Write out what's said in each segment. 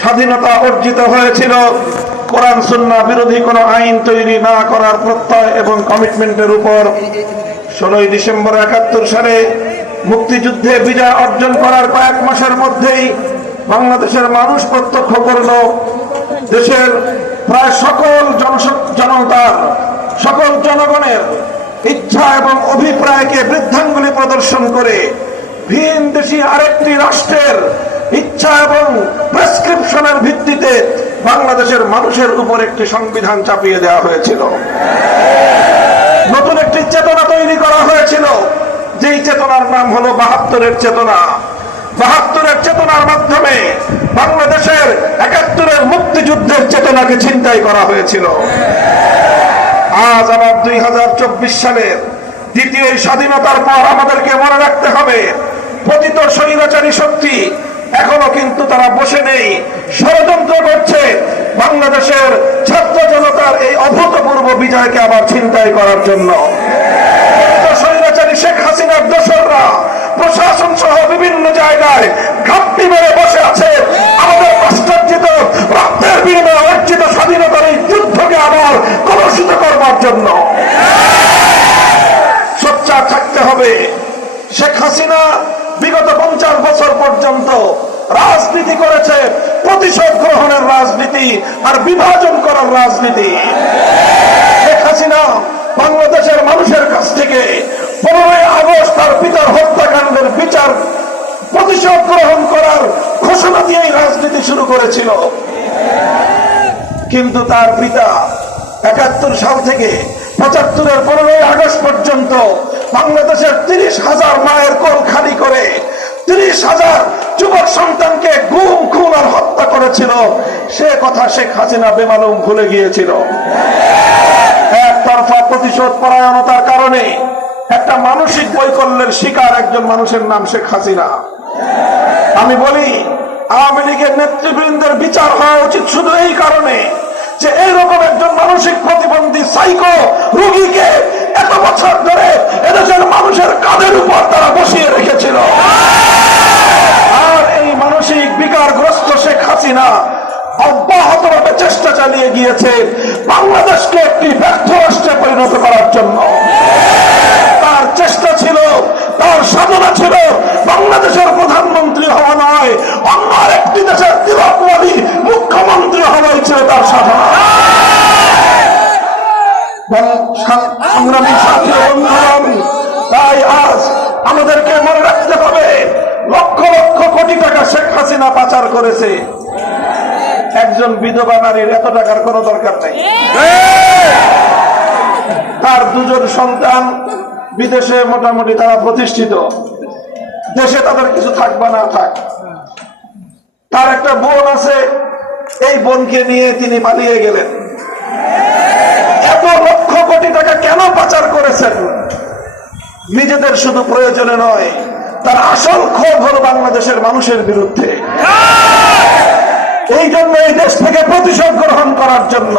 স্বাধীনতা অর্জিত হয়েছিল কোরআন সুন্নাহ বিরোধী কোনো আইন তৈরি না করার প্রত্যয় এবং কমিটমেন্টের উপর। 16ই ডিসেম্বর 71 সালে মুক্তিযুদ্ধে বিজয় অর্জন করার কয়েক মাসের মধ্যেই বাংলাদেশের মানুষ প্রত্যক্ষ করল দেশের প্রায় সকল জনতার, সকল জনগণের ইচ্ছা এবং অভিপ্রায়কে বৃদ্ধাঙ্গুলি প্রদর্শন করে ভিনদেশী আরেকটি রাষ্ট্রের ইচ্ছা এবং প্রেসক্রিপশনের ভিত্তিতে বাংলাদেশের মানুষের উপর একটি সংবিধান চাপিয়ে দেওয়া হয়েছিল। নতুন একটি চেতনা তৈরি করা হয়েছিল, যেই চেতনার নাম হলো 72-এর চেতনা। 72-এর চেতনার মাধ্যমে বাংলাদেশের 71-এর মুক্তিযুদ্ধের চেতনাকে ছিনতাই করা হয়েছিল। আজ আবার 2024 সালের দ্বিতীয় স্বাধীনতার পর আমাদেরকে মনে রাখতে হবে, পতিত স্বৈরাচারী শক্তি এখনো কিন্তু তারা বসে নেই, ষড়যন্ত্র করছে বাংলাদেশের ছাত্র জনতার এই অভূতপূর্ব বিজয়কে আবার ছিনতাই করার জন্য। স্বৈরাচারী শেখ হাসিনার দোসররা প্রশাসন সহ বিভিন্ন জায়গায় ঘাপটি মেরে বসে আছে আমাদের রাষ্ট্রার্জিত রক্তের বিনিময়ে অর্জিত স্বাধীনতার এই যুদ্ধকে আবার কলুষিত করবার জন্য। সোচ্চার থাকতে হবে। শেখ হাসিনা বিগত 50 বছর পর্যন্ত রাজনীতি করেছে প্রতিশোধ গ্রহণের রাজনীতি আর বিভাজন করার রাজনীতি। শেখ হাসিনা বাংলাদেশের মানুষের কাছ থেকে 15ই আগস্ট তার পিতার হত্যাকাণ্ডের বিচার প্রতিশোধ গ্রহণ করার ঘোষণা দিয়েই রাজনীতি শুরু করেছিল। কিন্তু তার পিতা 71 সাল থেকে 75-এর 15ই আগস্ট পর্যন্ত বাংলাদেশের 30,000 মায়ের কোল খালি করে 30,000 যুবক সন্তানকে গুম খুন আর হত্যা করেছিল। সে কথা শেখ হাসিনা বেমালুম ভুলে গিয়েছিল। একতরফা প্রতিশোধ পরায়ণতার কারণে একটা মানসিক বৈকল্যের শিকার একজন মানুষের নাম শেখ হাসিনা। আমি বলি, আওয়ামী লীগের নেতৃবৃন্দের বিচার হওয়া উচিত শুধু এই কারণে যে এইরকম একজন মানসিক প্রতিবন্ধী সাইকো রোগীকে এত বছর ধরে এদেশের মানুষের কাঁধের উপর তারা বসিয়ে রেখেছিল। আর এই মানসিক বিকারগ্রস্ত শেখ হাসিনা অব্যাহতভাবে চেষ্টা চালিয়ে গিয়েছে বাংলাদেশকে একটি ব্যর্থ রাষ্ট্রে পরিণত করার জন্য। তার চেষ্টা ছিল, তার সাধনা ছিল বাংলাদেশের প্রধানমন্ত্রী হওয়া নয়, অন্য আরেকটি দেশের তিলকমালী মুখ্যমন্ত্রী হওয়াই ছিল তার সাধনা। সংগ্রামী সাথী বন্ধুগণ, তাই আজ আমাদেরকে মনে রাখতে হবে, লক্ষ লক্ষ কোটি টাকা শেখ হাসিনা পাচার করেছে। একজন বিধবা নারীর এত টাকার কোনো দরকার নেই। তার 2 জন সন্তান বিদেশে মোটামুটি তারা প্রতিষ্ঠিত, দেশে তাদের কিছু থাকবা না থাক। তার একটা বোন আছে, এই বোনকে নিয়ে তিনি পালিয়ে গেলেন। এত লক্ষ কোটি টাকা কেন পাচার করেছেন? নিজেদের শুধু প্রয়োজনে নয়, তার আসল ক্ষোভ হল বাংলাদেশের মানুষের বিরুদ্ধে। এই জন্য এই দেশ থেকে প্রতিশোধ গ্রহণ করার জন্য,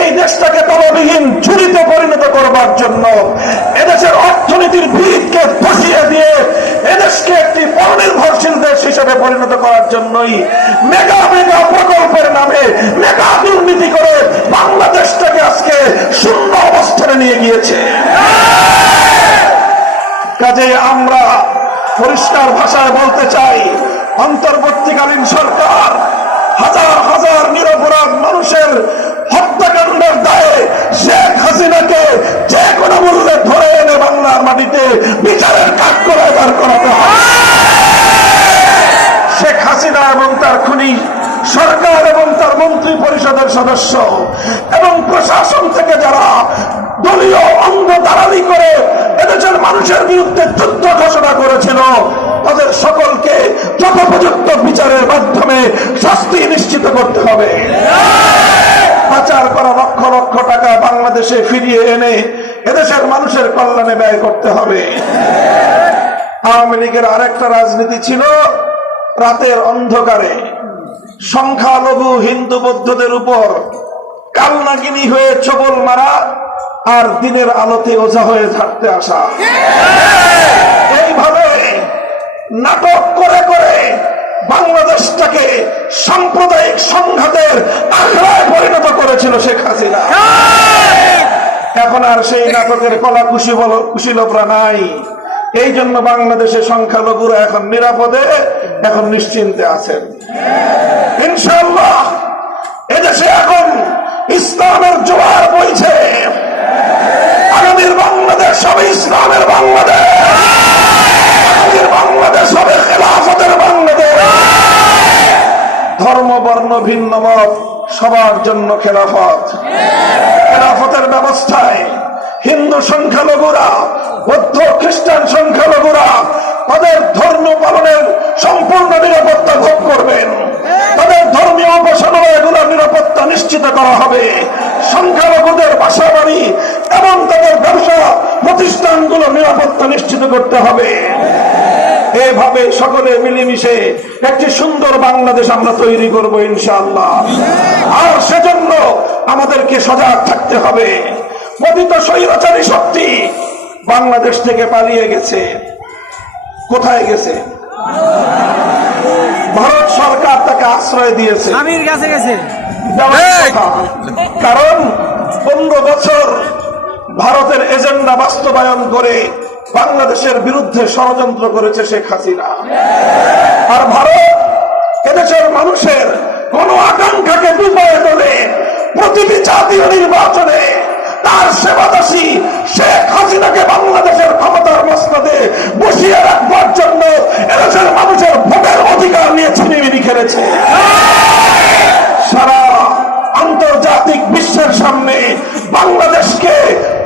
এই দেশটাকে তলবিহীন ঝুড়িতে পরিণত করবার জন্য, এদেশের অর্থনীতির ভিতকে ধসিয়ে দিয়ে এদেশকে একটি পরনির্ভরশীল দেশ হিসেবে পরিণত করার জন্যই মেগা মেগা প্রকল্পের নামে মেগা দুর্নীতি করে বাংলাদেশটাকে আজকে শূন্য অবস্থানে নিয়ে গিয়েছে। কাজে আমরা পরিষ্কার ভাষায় বলতে চাই, অন্তর্বর্তীকালীন সরকার হাজার হাজার নিরপরাধ মানুষের হত্যাকাণ্ডের দায়ে শেখ হাসিনাকে যে কোনো মূল্যে ধরে এনে বাংলার মাটিতে বিচারের কাজ করে দাঁড় করাতে হবে। শেখ হাসিনা এবং তার খুনি সরকার এবং তার মন্ত্রী পরিষদের সদস্য এবং প্রশাসন থেকে যারা দলীয় অঙ্গ দালালি করে এদেশের মানুষের বিরুদ্ধে যুদ্ধ ঘোষণা করেছিল, তাদের সকলকে যথোপযুক্ত বিচারের মাধ্যমে শাস্তি নিশ্চিত করতে হবে। পাচার করা লক্ষ লক্ষ টাকা বাংলাদেশে ফিরিয়ে এনে এদেশের মানুষের কল্যাণে ব্যয় করতে হবে। আওয়ামী লীগের আরেকটা রাজনীতি ছিল রাতের অন্ধকারে সংখ্যালঘু হিন্দু বৌদ্ধদের উপর কালনাগিনী হয়ে ছোবল মারা আর দিনের আলোতে ওঝা হয়ে থাকতে আসা। এইভাবে নাটক করে করে বাংলাদেশটাকে সাম্প্রদায়িক সংঘাতের আখড়ায় পরিণত করেছিল শেখ হাসিনা। এখন আর সেই নাটকের কলা কুশীলভরা নাই। এই জন্য বাংলাদেশের সংখ্যালঘুরা এখন নিরাপদে, এখন নিশ্চিন্তে আছেন। ইনশাআল্লাহ এদেশে এখন ইসলামের জোয়ার বইছে। আগামীর বাংলাদেশ হবে ইসলামের বাংলাদেশ, আগামীর বাংলাদেশ হবে খেলাফতের বাংলাদেশ। ধর্ম বর্ণ ভিন্ন মত সবার জন্য খেলাফত। খেলাফতের ব্যবস্থায় হিন্দু সংখ্যালঘুরা, বৌদ্ধ খ্রিস্টান সংখ্যালঘুরা তাদের ধর্ম পালনের সম্পূর্ণ নিরাপত্তা ভোগ করবেন। তাদের ধর্মীয় উপাসনালয়গুলোর নিরাপত্তা নিশ্চিত করা হবে। সংখ্যালঘুদের বাসা বাড়ি এবং তাদের ব্যবসা প্রতিষ্ঠানগুলো নিরাপত্তা নিশ্চিত করতে হবে। এভাবে সকলে মিলেমিশে একটি সুন্দর বাংলাদেশ আমরা তৈরি করব ইনশাআল্লাহ। আর সেজন্য আমাদেরকে সজাগ থাকতে হবে। পতিত স্বৈরাচারী শক্তি বাংলাদেশ থেকে পালিয়ে গেছে। কোথায় গেছে? ভারত সরকার তাকে আশ্রয় দিয়েছে। কারণ 15 বছর ভারতের এজেন্ডা বাস্তবায়ন করে বাংলাদেশের বিরুদ্ধে ষড়যন্ত্র করেছে শেখ হাসিনা। আর ভারত এদেশের মানুষের কোন আকাঙ্ক্ষাকে ডুবায় তোলে প্রতিটি জাতীয় নির্বাচনে তার সেবাদাসী শেখ হাসিনাকে বাংলাদেশের ক্ষমতার মসনদে বসিয়ে রাখবার জন্য এদেশের মানুষের ভোটের অধিকার নিয়ে ছিনিমিনি খেলেছে। সারা আন্তর্জাতিক বিশ্বের সামনে বাংলাদেশকে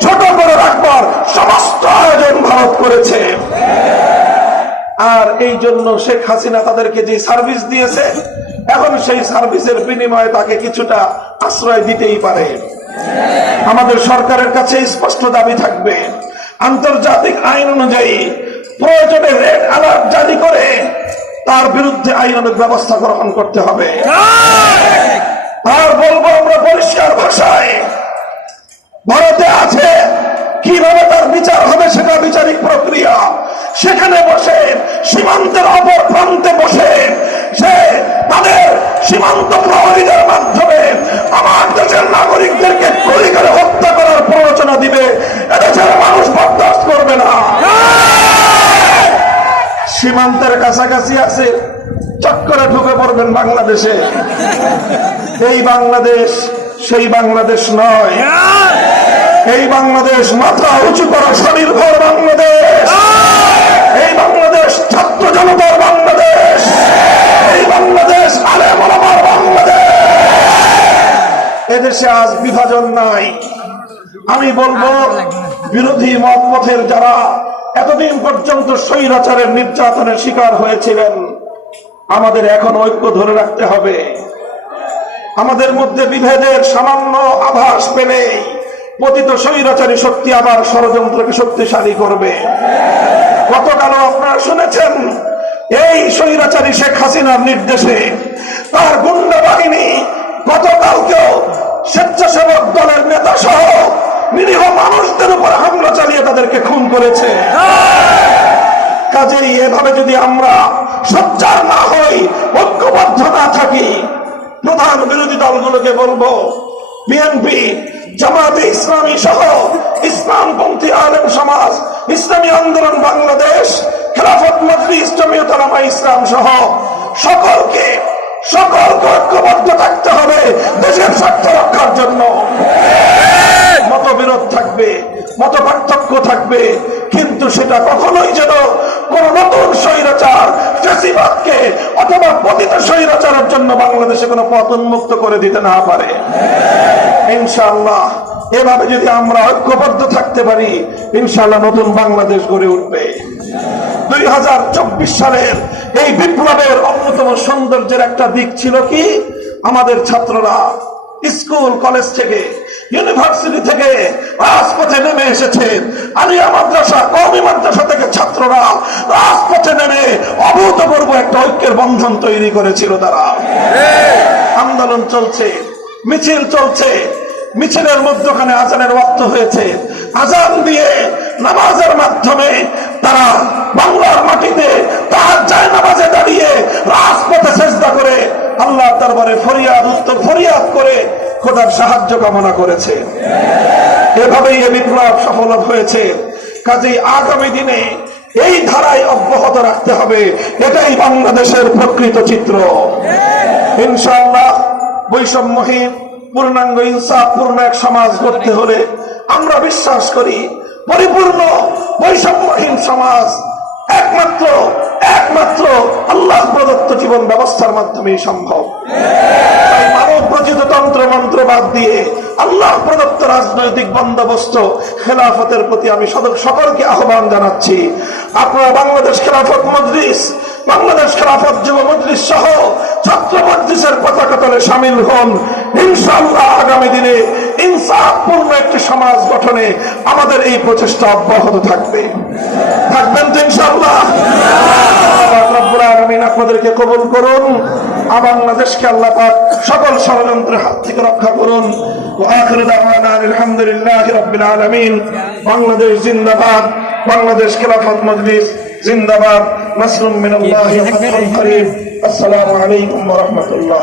ছোট করে রাখবার সমস্ত আয়োজন ভারত করেছে। আর এই জন্য শেখ হাসিনা তাদেরকে যে সার্ভিস দিয়েছে, এখন সেই সার্ভিসের বিনিময়ে তাকে কিছুটা আশ্রয় দিতেই পারে। আমাদের সরকারের কাছে স্পষ্ট দাবি থাকবে, আন্তর্জাতিক আইন অনুযায়ী প্রয়োজনে রেড অ্যালার্ট জারি করে তার বিরুদ্ধে আইনানুগ ব্যবস্থা গ্রহণ করতে হবে। আর বলবো আমরা পরিষ্কার ভাষায়, ভারতে আছে কিভাবে তার বিচার হবে সেটা বিচারিক প্রক্রিয়া। সেখানে বসে সীমান্তের অপর প্রান্তে বসে সে তাদের সীমান্ত প্রহরীদের মাধ্যমে আমার দেশের নাগরিকদেরকে গুলি করে হত্যা করার প্ররোচনা দিবে। এদেশের মানুষ বরদাস্ত করবে না। সীমান্তের কাছাকাছি আছে, চক্করে ঢুকে পড়বেন বাংলাদেশে। এই বাংলাদেশ সেই বাংলাদেশ নয়। এই বাংলাদেশ মাথা উঁচু করা স্বনির্ভর বাংলাদেশ। এই বাংলাদেশ ছাত্র জনতার বাংলাদেশ। এই বাংলাদেশ আলেম ওলামার বাংলাদেশ। এদেশে আজ বিভাজন নাই। আমি বলবো বিরোধী মত পথের যারা এতদিন পর্যন্ত স্বৈরাচারের নির্যাতনের শিকার হয়েছিলেন, আমাদের এখন ঐক্য ধরে রাখতে হবে। আমাদের মধ্যে বিভেদের সামান্য আভাস পেলেই পতিত স্বৈরাচারী শক্তি আবার ষড়যন্ত্রকে শক্তিশালী করবে। গতকালও আপনারা শুনেছেন, এই স্বৈরাচারী শেখ হাসিনার নির্দেশে তার গুন্ডা বাহিনী গতকালকেও স্বেচ্ছাসেবক দলের নেতা সহ নিরীহ মানুষদের উপর হামলা চালিয়ে তাদেরকে খুন করেছে। কাজেই এভাবে যদি আমরা সোচ্চার না হই, ঐক্যবদ্ধ না থাকি, প্রধান বিরোধী দলগুলোকে বলবো, বিএনপি, জামাতে ইসলামী সহ ইসলামপন্থী আলেম সমাজ, ইসলামী আন্দোলন বাংলাদেশ, খেলাফত মজলিস, জমিয়ত উলামা ইসলাম সহ সকলকে ঐক্যবদ্ধ থাকতে হবে দেশের স্বার্থ রক্ষার জন্য। মতবিরোধ থাকবে, মত পার্থক্য থাকবে, কিন্তু সেটা কখনোই যেন কোন নতুন স্বৈরাচার ফ্যাসিবাদকে অথবা পতিত স্বৈরাচারের জন্য বাংলাদেশে কোনো পথ উন্মুক্ত করে দিতে না পারে। ইনশাআল্লাহ এভাবে যদি আমরা ঐক্যবদ্ধ থাকতে পারি, ইনশাআল্লাহ নতুন বাংলাদেশ গড়ে উঠবে। 2024 সালের এই বিপ্লবের অন্যতম সৌন্দর্যের একটা দিক ছিল কি, আমাদের ছাত্ররা স্কুল কলেজ থেকে, ইউনিভার্সিটি থেকে রাজপথে নেমে এসেছে। আলিয়া মাদ্রাসা, কওমি মাদ্রাসা থেকে ছাত্ররা রাজপথে নেমে অভূতপূর্ব একটা ঐক্যের বন্ধন তৈরি করেছিল। তারা আন্দোলন চলছে, মিছিল চলছে, মিছিলের মধ্যখানে আজানের ওয়াক্ত হয়েছে। আজান দিয়ে নামাজের মাধ্যমে তারা বাংলার মাটিতে তার যায় নামাজে দাঁড়িয়ে রাজপথে সেজদা করে আল্লাহ দরবারে ফরিয়াদ করে খোদার সাহায্য কামনা করেছে। এভাবেই এই বিপ্লব সফল হয়েছে। কাজেই আগামী দিনে এই ধারায় অব্যাহত রাখতে হবে। এটাই বাংলাদেশের প্রকৃত চিত্র। ইনশাআল্লাহ বৈষম্যহীন পূর্ণাঙ্গ ইনসাফপূর্ণ এক সমাজ গড়তে হলে আমরা বিশ্বাস করি পরিপূর্ণ বৈষম্যহীন সমাজ একমাত্র আল্লাহ প্রদত্ত জীবন ব্যবস্থার মাধ্যমেই সম্ভব। তাই মানব রচিত তন্ত্র মন্ত্র বাদ দিয়ে আল্লাহ প্রদত্ত রাজনৈতিক বন্দোবস্ত খেলাফতের প্রতি আমি সকলকে আহ্বান জানাচ্ছি। আপনারা বাংলাদেশ খেলাফত মজলিস, বাংলাদেশ খেলাফত যুব মজলিস সহ ছাত্র মজলিসের পতাকা তলে শামিল হন। ইনশাআল্লাহ আগামী দিনে ইনসাফপূর্ণ একটি সমাজ গঠনে আমাদের এই প্রচেষ্টা অব্যাহত থাকবেন তো ইনশাআল্লাহ। রব্বুল আলামিন আপনাদেরকে কবুল করুন। বাংলাদেশকে আল্লাহ পাক সকল ষড়যন্ত্রের হাত থেকে রক্ষা করুন। ওয়া আখিরু দাওয়ানা আলহামদুলিল্লাহি রাব্বিল আলামিন। বাংলাদেশ জিন্দাবাদ, বাংলাদেশ খেলাফত মজলিস জিন্দাবাদ। নাসরুম মিনাল্লাহি ওয়া ফাতহুন করিম। আসসালামু আলাইকুম ওয়া রাহমাতুল্লাহ।